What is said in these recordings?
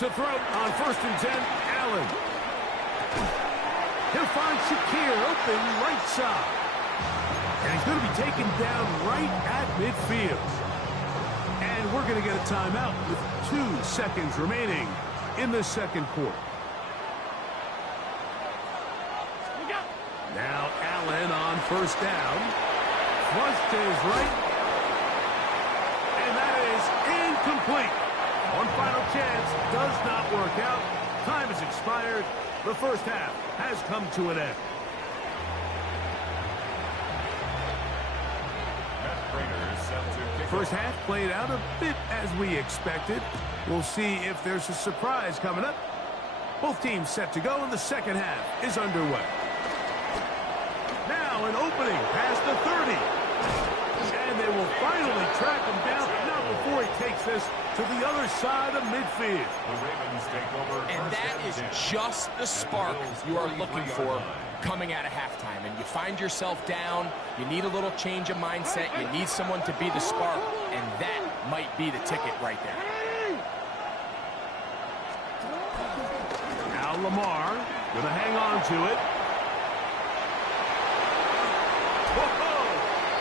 to throw on 1st and 10. Allen. He'll find Shakir open right side. And he's going to be taken down right at midfield. And we're going to get a timeout with 2 seconds remaining in the second quarter. Now Allen on 1st down. Flushed to his right. And that is incomplete. One final chance does not work out. Time has expired. The first half has come to an end. First half played out a bit as we expected. We'll see if there's a surprise coming up. Both teams set to go, and the second half is underway. Now an opening past the 30. And they will finally track him down, not before he takes this to the other side of midfield. And that is just the spark you are looking for coming out of halftime. And you find yourself down, you need a little change of mindset, you need someone to be the spark, and that might be the ticket right there. Now Lamar gonna hang on to it.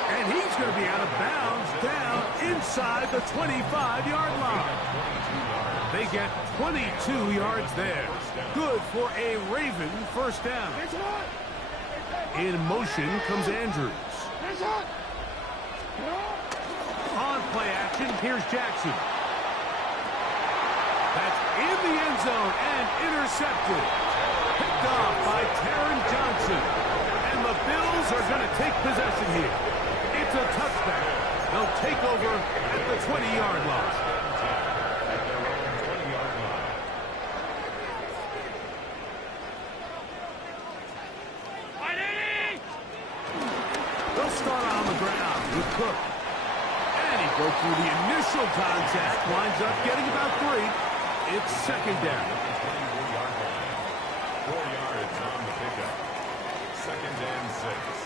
And he's going to be out of bounds down inside the 25-yard line. They get 22 yards there. Good for a Raven first down. In motion comes Andrews. On play action, here's Jackson. That's in the end zone and intercepted. Picked off by Taron Johnson. And the Bills are going to take possession here. It's a touchdown. They'll take over at the 20-yard line. They'll start on the ground with Cook. And he broke through the initial contact, winds up getting about 3. It's second down. 4 yards on the pickup. 2nd and 6.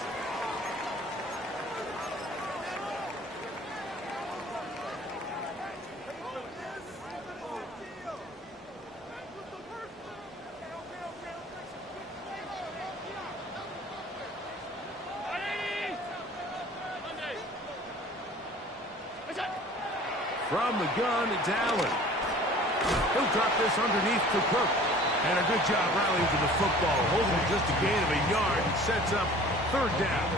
From the gun, it's Allen. He'll drop this underneath to Cook. And a good job rallying to the football, holding it just a gain of a yard and sets up 3rd down.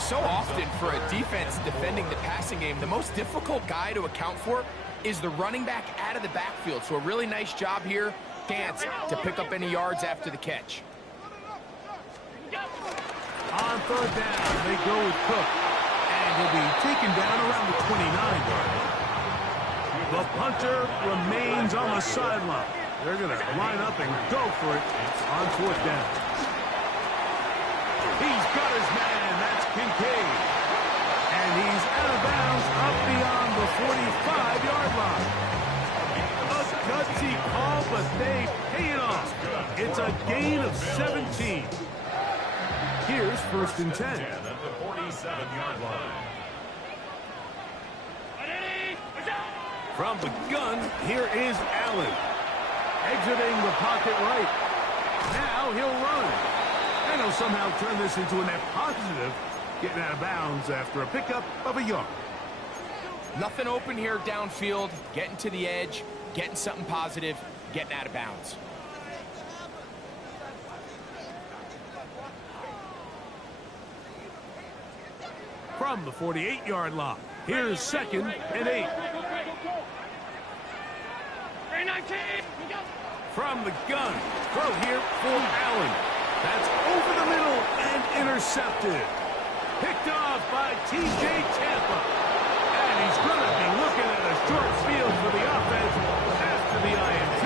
So often for a defense defending the passing game, the most difficult guy to account for is the running back out of the backfield. So a really nice job here, chance to pick up any yards after the catch. On 3rd down, they go with Cook. And he'll be taken down around the 29-yard line. The punter remains on the sideline. They're going to line up and go for it on 4th down. He's got his man. That's Kincaid. And he's out of bounds up beyond the 45-yard line. A gutsy call, but they pay it off. It's a gain of 17. Here's 1st and 10. At the 47-yard line. From the gun, here is Allen. Exiting the pocket right. Now he'll run. And he'll somehow turn this into a net positive, getting out of bounds after a pickup of a yard. Nothing open here downfield, getting to the edge, getting something positive, getting out of bounds. From the 48-yard line, here's 2nd and 8. From the gun, throw here for Allen. That's over the middle and intercepted. Picked off by T.J. Tampa. And he's going to be looking at a short field for the offense after the INT.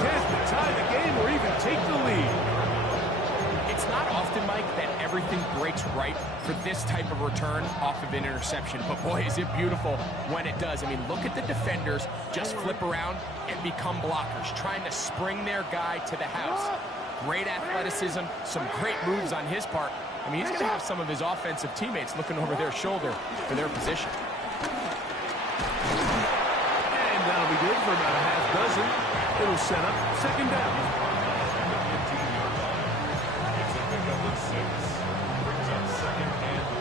Chance to tie the game or even take the lead. It's not often, Mike, that everything breaks right for this type of return off of an interception. But boy, is it beautiful when it does. I mean, look at the defenders just flip around and become blockers, trying to spring their guy to the house. Great athleticism, some great moves on his part. I mean, he's going to have some of his offensive teammates looking over their shoulder for their position. And that'll be good. good for about a half dozen. It'll set up second down. It's a pickup of 6. Brings up second and 4.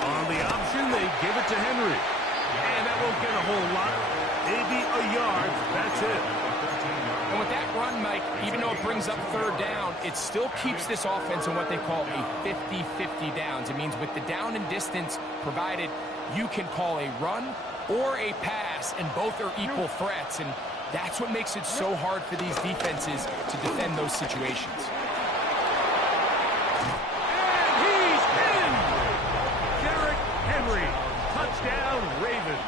On the option, they give it to Henry. And that won't get a whole lot. Maybe a yard. That's it. And with that run, Mike, even though it brings up third down, it still keeps this offense in what they call a 50-50 downs. It means with the down and distance provided, you can call a run or a pass, and both are equal threats. And that's what makes it so hard for these defenses to defend those situations. And he's in! Derrick Henry. Touchdown, Ravens.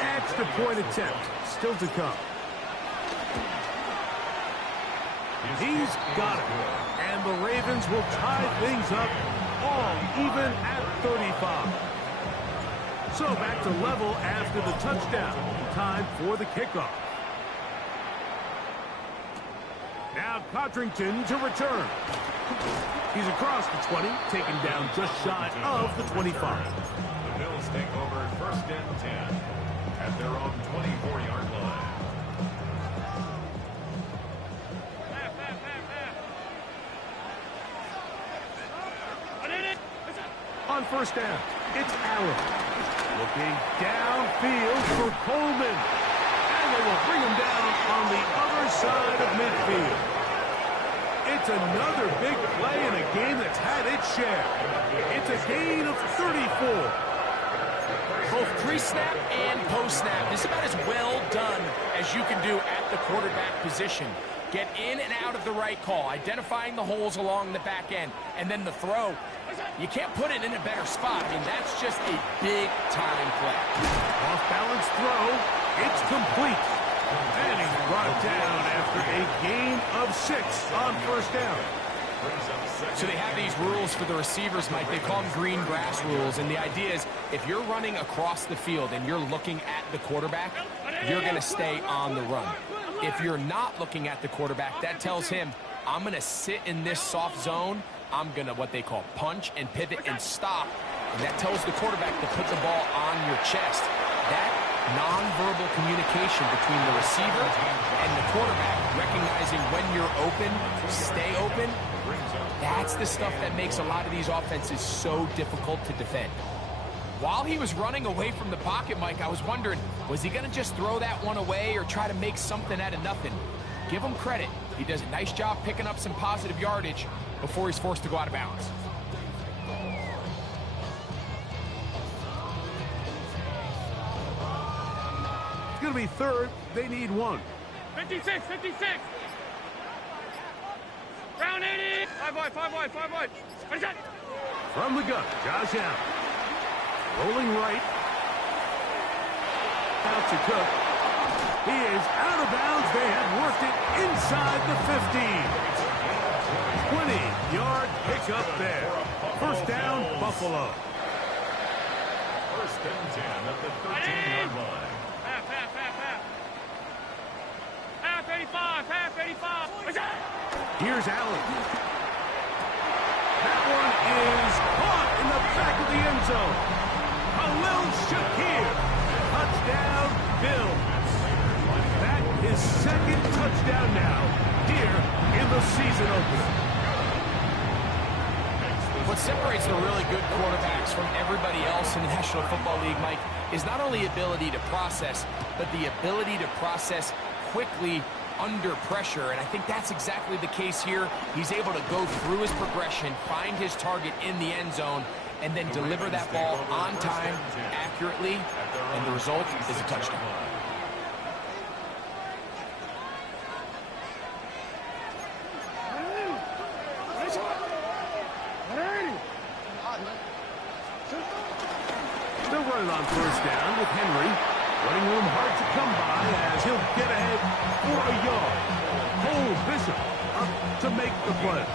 Extra point attempt. Still to come. He's got it. And the Ravens will tie things up all even at 35. So back to level after the touchdown. Time for the kickoff. Now Codrington to return. He's across the 20, taken down just shy of the 25. the Bills take over first and 10 at their own 24-yard line. On first down, it's Allen. Looking downfield for Coleman. And they will bring him down on the other side of midfield. It's another big play in a game that's had its share. It's a gain of 34. Both pre-snap and post-snap, this is about as well done as you can do at the quarterback position. Get in and out of the right call, identifying the holes along the back end, and then the throw. You can't put it in a better spot. I mean, that's just a big-time play. Off-balance throw. It's complete. And he's brought down after a gain of 6 on first down. So they have these rules for the receivers, Mike. They call them green grass rules. And the idea is if you're running across the field and you're looking at the quarterback, you're going to stay on the run. If you're not looking at the quarterback, that tells him, I'm going to sit in this soft zone. I'm going to what they call punch and pivot and stop. And that tells the quarterback to put the ball on your chest. That nonverbal communication between the receiver and the quarterback, recognizing when you're open, stay open, that's the stuff that makes a lot of these offenses so difficult to defend. While he was running away from the pocket, Mike, I was wondering, was he going to just throw that one away or try to make something out of nothing? Give him credit. He does a nice job picking up some positive yardage before he's forced to go out of bounds. It's going to be third. They need 1. 56, 56. Round 80. 5 wide, 5 wide, 5 wide. What is that? From the gun, Josh Allen. Rolling right. Out to Cook. He is out of bounds. They have worked it inside the 15. 20-yard pickup there. First down, Buffalo. First and 10 at the 13-yard line. Half 85, half 85. What's that? Here's Allen. That one is caught in the back of the end zone. Khalil Shakir. Touchdown, Bills. That is second touchdown now here in the season opener. What separates the really good quarterbacks from everybody else in the National Football League, Mike, is not only ability to process, but the ability to process quickly under pressure. And I think that's exactly the case here. He's able to go through his progression, find his target in the end zone, and then deliver that ball on time, accurately, and the result is a touchdown. They're running on first down with Henry. Running room hard to come by as he'll get ahead for a yard. Cole Bishop up to make the play.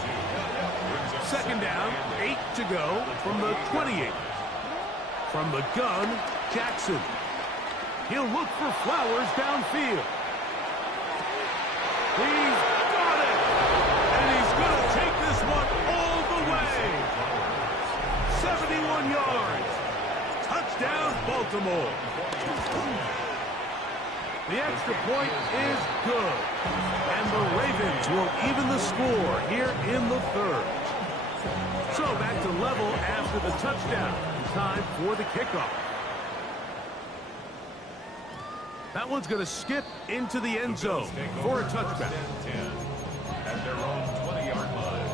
Second down, 8 to go from the 28. From the gun, Jackson. He'll look for Flowers downfield. He's Baltimore. The extra point is good. And the Ravens will even the score here in the third. So back to level after the touchdown. Time for the kickoff. That one's going to skip into the end zone for a touchback. At their own 20-yard line.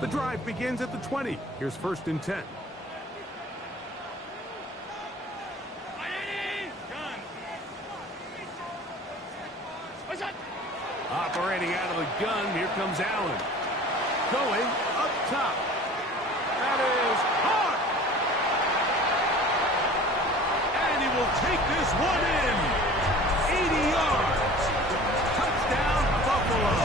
The drive begins at the 20. Here's 1st and 10. Operating out of the gun, here comes Allen. Going up top. That is hard. And he will take this one in. 80 yards. Touchdown, Buffalo.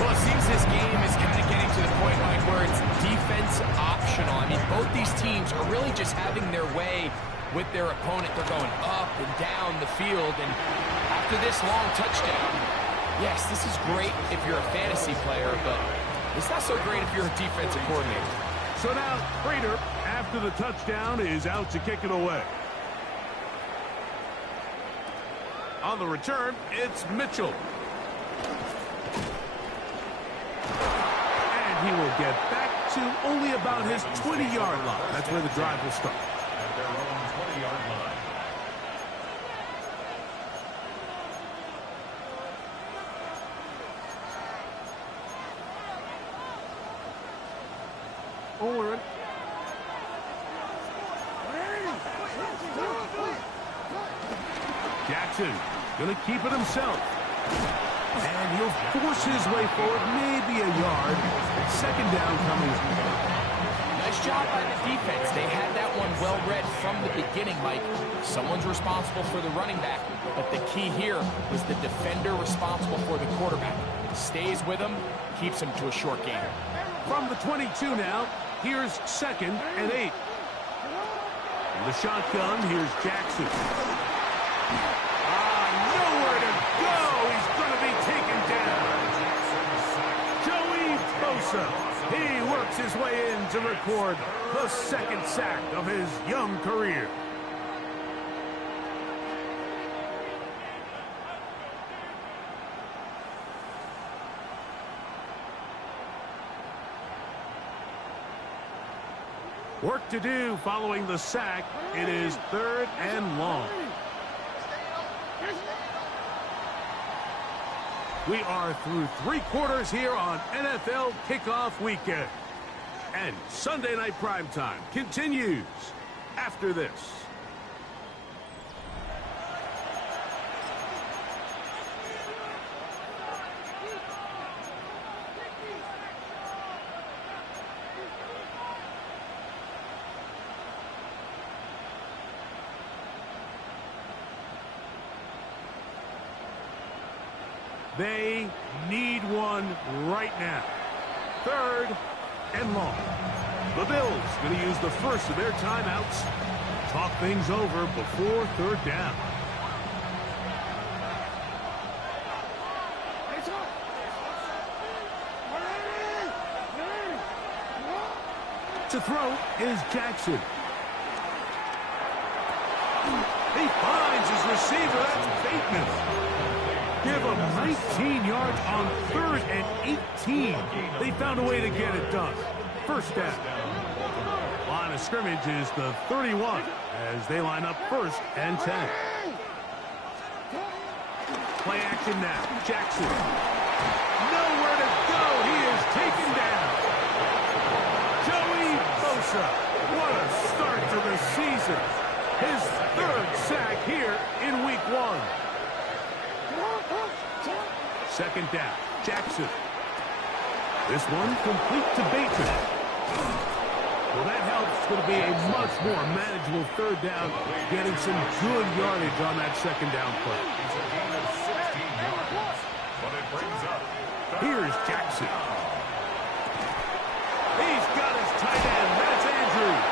Well, it seems this game is kind of getting to the point, Mike, where it's defense optional. I mean, both these teams are really just having their way with their opponent. They're going up and down the field, and after this long touchdown, yes, this is great if you're a fantasy player, but it's not so great if you're a defensive coordinator. So now, Prater, after the touchdown, is out to kick it away. On the return, it's Mitchell. And he will get back to only about his 20-yard line. That's where the drive will start. At their own 20-yard line. Forward. Jackson gonna keep it himself. And he'll force his way forward, maybe a yard. 2nd down coming. Nice job by the defense. They had that one well read from the beginning, Mike. Someone's responsible for the running back, but the key here was the defender responsible for the quarterback. Stays with him, keeps him to a short game. From the 22 now, here's 2nd and 8. In the shotgun, here's Jackson. Nowhere to go. He's going to be taken down. Joey Bosa. He works his way in to record the 2nd sack of his young career. Work to do following the sack. It is 3rd and long. We are through 3 quarters here on NFL Kickoff Weekend. And Sunday Night Primetime continues after this. They need one right now. 3rd and long. The Bills going to use the first of their timeouts. Talk things over before 3rd down. To throw is Jackson. He finds his receiver. That's Bateman. Give him 19 yards on 3rd and 18. They found a way to get it done. 1st down. Line of scrimmage is the 31 as they line up 1st and 10. Play action now. Jackson. Nowhere to go. He is taken down. Joey Bosa. What a start to the season. His 3rd sack here in week 1. 2nd down, Jackson. This one complete to Bateman. Well, that helps. It's going to be a much more manageable 3rd down, getting some good yardage on that 2nd down play. It's a gain of 16 yards, but it brings up. Here's Jackson. He's got his tight end. That's Andrews.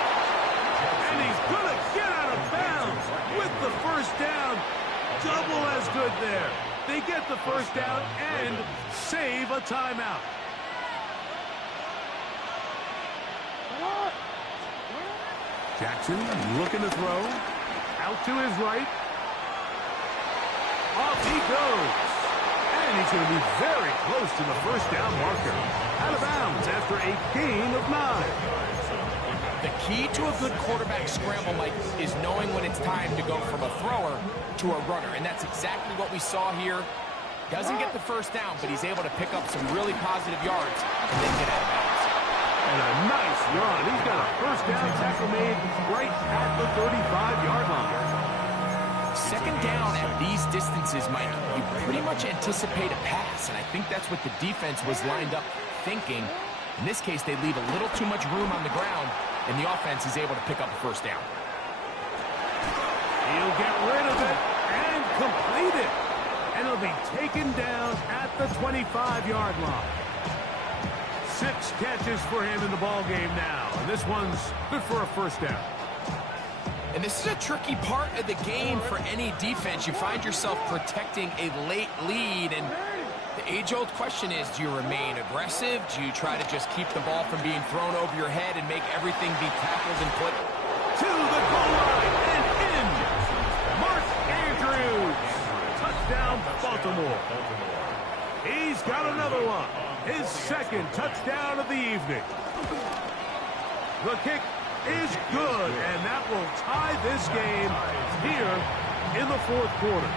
And he's going to get out of bounds. double as good there. They get the first down and save a timeout. Jackson looking to throw. Out to his right. Off he goes. And he's going to be very close to the first down marker. Out of bounds after a gain of 9. The key to a good quarterback scramble, Mike, is knowing when it's time to go from a thrower to a runner. And that's exactly what we saw here. Doesn't get the first down, but he's able to pick up some really positive yards and then get out of bounds. And a nice run. He's got a first down tackle made right at the 35-yard line. Second down at these distances, Mike, you pretty much anticipate a pass, and I think that's what the defense was lined up thinking. In this case, they leave a little too much room on the ground, and the offense is able to pick up a first down. He'll get rid of it and complete it. And it'll be taken down at the 25-yard line. 6 catches for him in the ball game now. And this one's good for a first down. And this is a tricky part of the game for any defense. You find yourself protecting a late lead, and the age-old question is, do you remain aggressive? Do you try to just keep the ball from being thrown over your head and make everything be tackled and put to the goal line and in. Mark Andrews. Touchdown, Baltimore. He's got another one. His second touchdown of the evening. The kick is good, and that will tie this game here in the fourth quarter.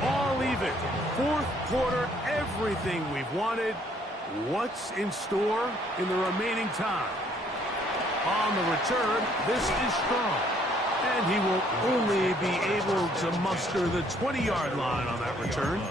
All even. Fourth quarter, everything we've wanted. What's in store in the remaining time? On the return, this is strong. And he will only be able to muster the 20-yard line on that return.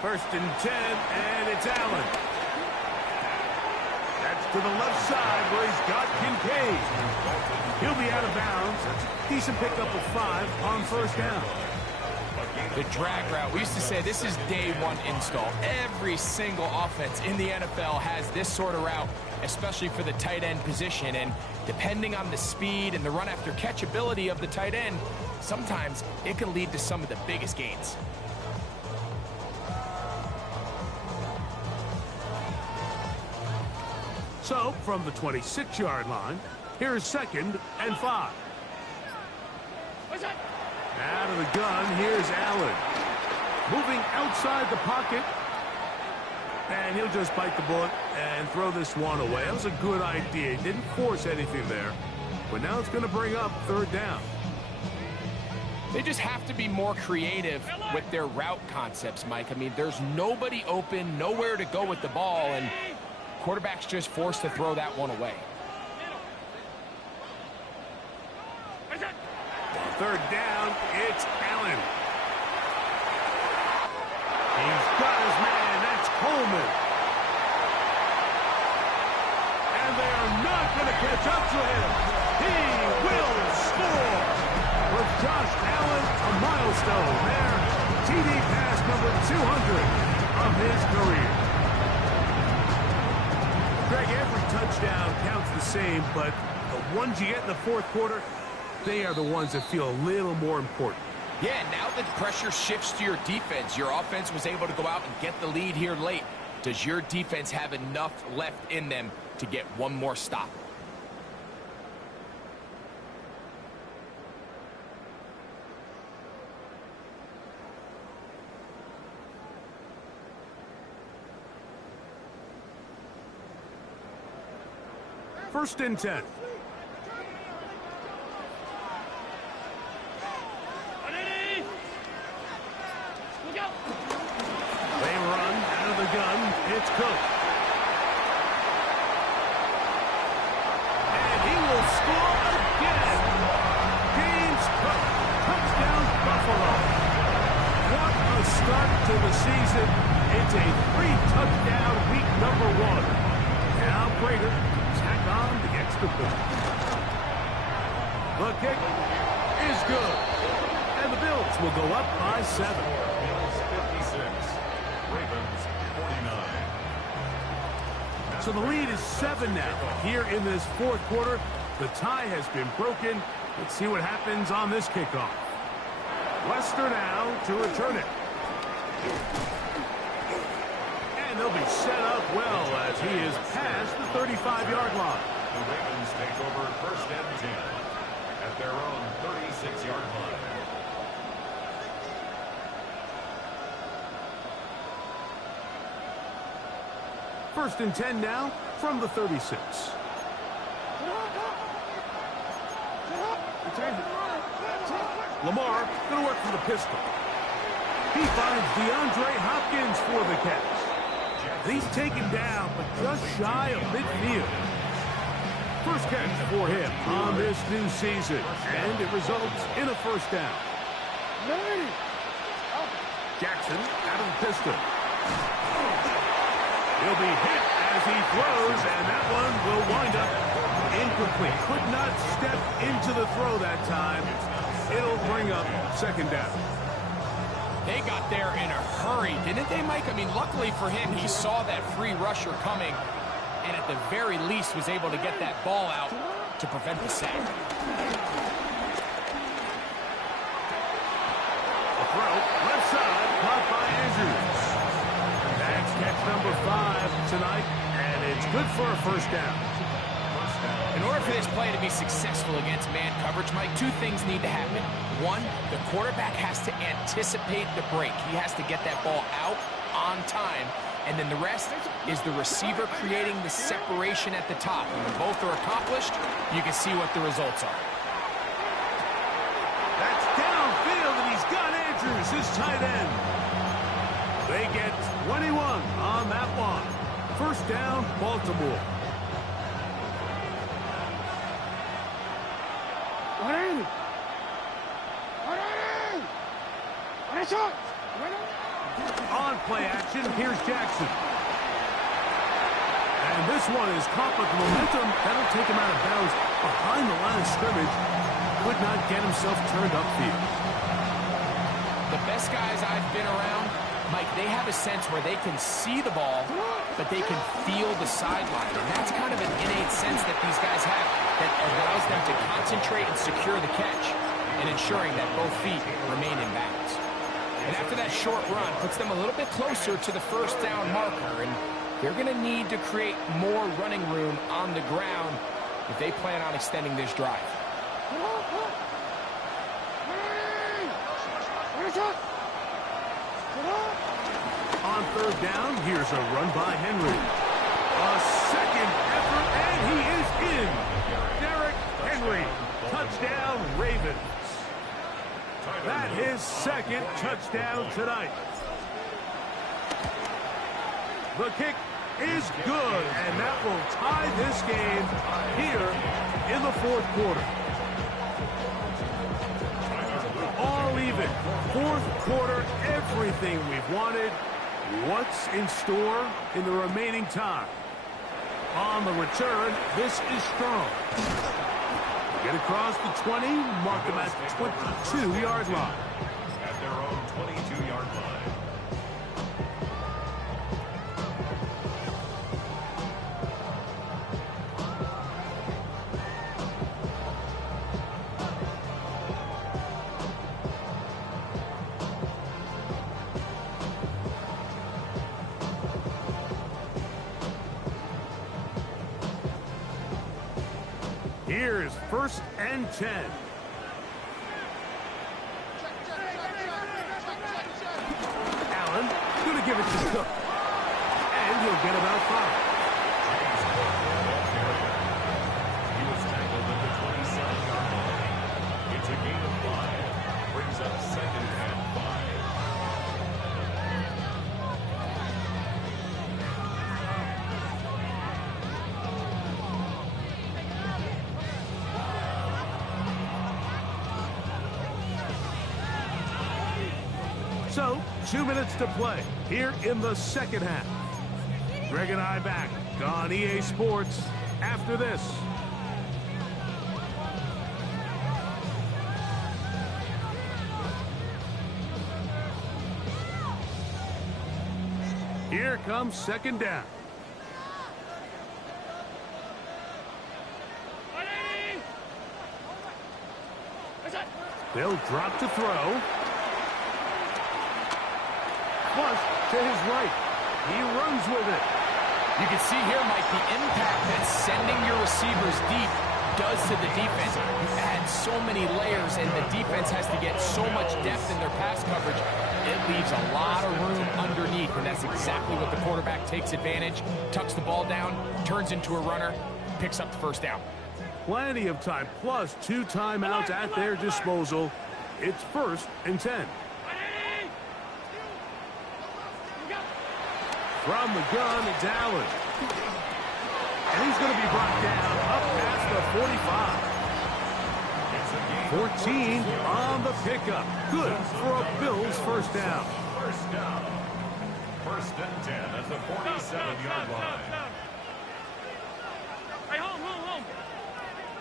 First and 10, and it's Allen. That's to the left side where he's got Kincaid. He'll be out of bounds. That's a decent pickup of 5 on first down. the drag route? We used to say this is day one install. Every single offense in the NFL has this sort of route, especially for the tight end position. And depending on the speed and the run after catch ability of the tight end, sometimes it can lead to some of the biggest gains. So, from the 26-yard line, here's 2nd and 5. Out of the gun, here's Allen. Moving outside the pocket. And he'll just bite the bullet and throw this one away. That was a good idea. He didn't force anything there. But now it's going to bring up 3rd down. They just have to be more creative with their route concepts, Mike. I mean, there's nobody open, nowhere to go with the ball, and quarterback's just forced to throw that one away. 3rd down, it's Allen. He's got his man, that's Coleman. And they are not going to catch up to him. He will score. For Josh Allen, a milestone there. TD pass number 200 of his career. Greg, every touchdown counts the same, but the ones you get in the 4th quarter, they are the ones that feel a little more important. Yeah, now that pressure shifts to your defense, your offense was able to go out and get the lead here late. Does your defense have enough left in them to get one more stop? First and 10. They run out of the gun. It's Cook. And he will score again. James Cook. Touchdown, Buffalo. What a start to the season. It's a 3-touchdown week number 1. Now Prater tack on the extra point. The kick is good. And the Bills will go up by 7. Bills 56. Ravens 49. So the lead is 7 now. Here in this fourth quarter, the tie has been broken. Let's see what happens on this kickoff. Lester now to return it. And they'll be set up well as he is past the 35-yard line. The Ravens take over first and 10 at their own 36-yard line. First and 10 now from the 36. Lamar going to work for the pistol. He finds DeAndre Hopkins for the catch. He's taken down, but just shy of midfield. First catch for him on this new season, and it results in a first down. Jackson out of the pistol. He'll be hit as he throws, and that one will wind up incomplete. Could not step into the throw that time. It'll bring up second down. They got there in a hurry, didn't they, Mike? I mean, luckily for him, he saw that free rusher coming, and at the very least was able to get that ball out to prevent the sack. A throw, left side, caught by Andrews. That's catch number 5 tonight, and it's good for a first down. In order for this play to be successful against man coverage, Mike, 2 things need to happen. 1, the quarterback has to anticipate the break. He has to get that ball out on time. And then the rest is the receiver creating the separation at the top. And when both are accomplished, you can see what the results are. That's downfield, and he's got Andrews, his tight end. They get 21 on that one. First down, Baltimore. On play action, here's Jackson. And this one is caught with momentum. That'll take him out of bounds behind the line of scrimmage. Could not get himself turned upfield. The best guys I've been around, Mike, they have a sense where they can see the ball, but they can feel the sideline. And that's kind of an innate sense that these guys have that allows them to concentrate and secure the catch and ensuring that both feet remain in bounds. And after that short run, puts them a little bit closer to the first down marker, and they're going to need to create more running room on the ground if they plan on extending this drive. On third down, here's a run by Henry. A second effort, and he is in. Derrick Henry, touchdown Ravens. That his second touchdown tonight. The kick is good, and that will tie this game here in the fourth quarter. All even. Fourth quarter, everything we've wanted. What's in store in the remaining time? On the return, this is strong. Get across the 20, mark them at the 22-yard line. At their own 22-yard line. Here's first and 10. Allen going to give it to Cook. And he'll get about 5. He was tackled at the 27-yard line. It's a gain of 5. Brings up second and 5. So, 2 minutes to play here in the second half. Greg and I back on EA Sports after this. comes second down. They'll drop to throw. Flush to his right. He runs with it. You can see here, Mike, the impact that sending your receivers deep does to the defense. You add so many layers, and the defense has to get so much depth in their pass coverage. It leaves a lot of room underneath, and that's exactly what the quarterback takes advantage, tucks the ball down, turns into a runner, picks up the first down. Plenty of time, plus 2 timeouts at their disposal. It's 1st and 10. From the gun, it's Allen. And he's going to be brought down up past the 45. 14 on the pickup. Good for a Bills first down. First down. 1st and 10 at the 47-yard line. Hey, home.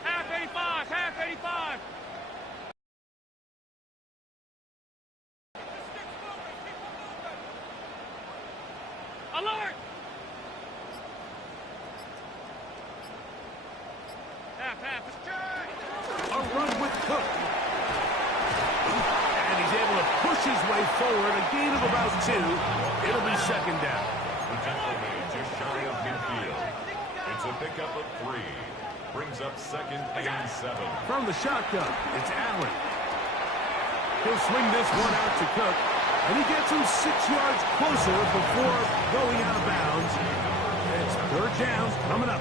Half 85. Alert! Half. A run with Cook. And he's able to push his way forward. A gain of about 2. It'll be second down. The tackle made just shy of midfield. It's a pickup of 3. Brings up 2nd and 7. From the shotgun, it's Allen. He'll swing this one out to Cook. And he gets him 6 yards closer before going out of bounds. It's 3rd down coming up.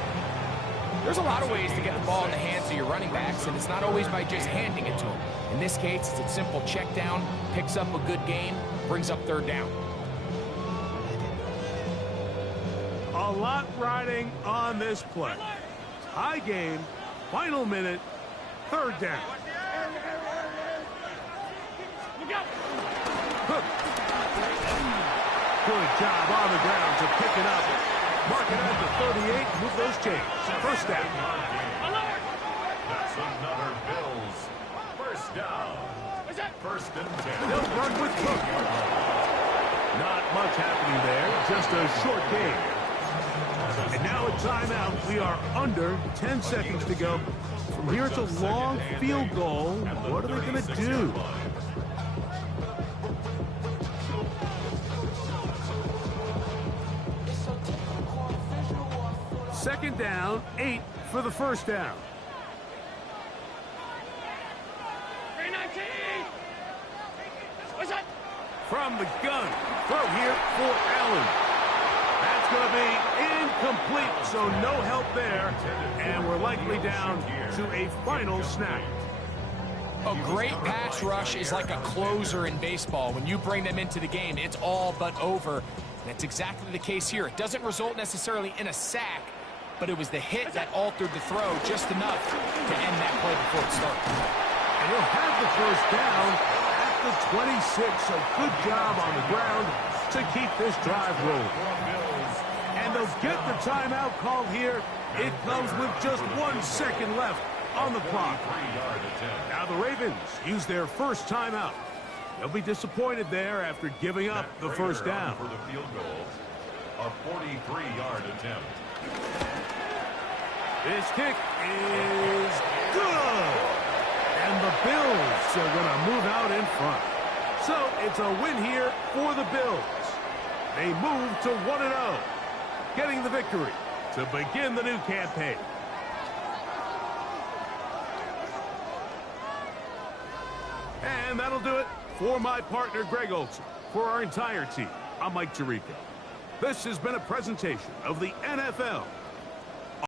There's a lot of ways to get the ball in the hands of your running backs, and it's not always by just handing it to them. In this case, it's a simple check down, picks up a good gain, brings up 3rd down. A lot riding on this play. High game, final minute, 3rd down. Cook. Good job on the ground to pick it up. Mark it at the 38, move those chains. First down. That's another Bills. First down. 1st and 10. They'll run with Cook. Not much happening there, just a short game. And now a timeout. We are under 10 seconds to go. From here, it's a long field goal. What are they going to do? Second down, 8 for the first down. 319. What's that? From the gun, throw here for Allen. That's going to be incomplete, so no help there. And we're likely down to a final snap. A great pass rush is like a closer in baseball. When you bring them into the game, it's all but over. That's exactly the case here. It doesn't result necessarily in a sack, but it was the hit that altered the throw just enough to end that play before it started. And he'll have the first down at the 26. So good job on the ground to keep this drive rolling. And they'll get the timeout called here. It comes with just 1 second left on the clock. Now the Ravens use their first timeout. They'll be disappointed there after giving up the first down. For the field goal, a 43-yard attempt. This kick is good. And the Bills are going to move out in front. So it's a win here for the Bills. They move to 1-0, getting the victory to begin the new campaign. And that'll do it for my partner, Greg Olson. For our entire team, I'm Mike Tirico. This has been a presentation of the NFL